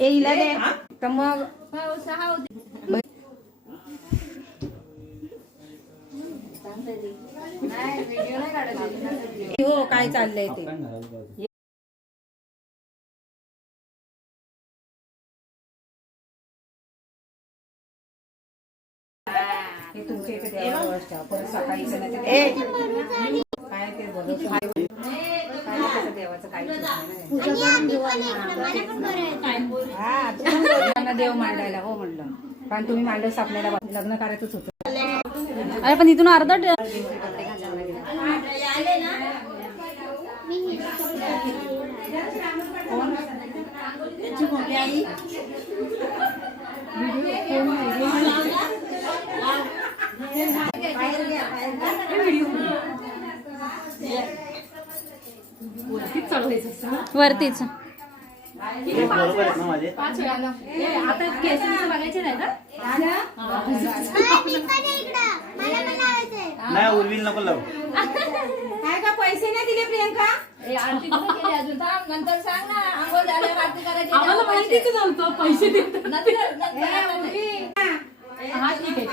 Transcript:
हिला दे तर मग हो काय चाललंय ते तुमच्या इथे देवावस्था परत सकाळी काय ते देवाचं काही देव मांडायला हो म्हणलं कारण तुम्ही मांडस आपल्याला लग्न करायचंच होतं. अरे पण इथून अर्धा वरतीच आता केसांचं बघायचे नाही का नाही उर्विल नको लावू काय का पैसे नाही दिले प्रियंका नंतर सांग ना आंघोळ झाल्यावर आरती करायची आम्हाला माहितीच नव्हतं पैसे देत हा ठीक आहे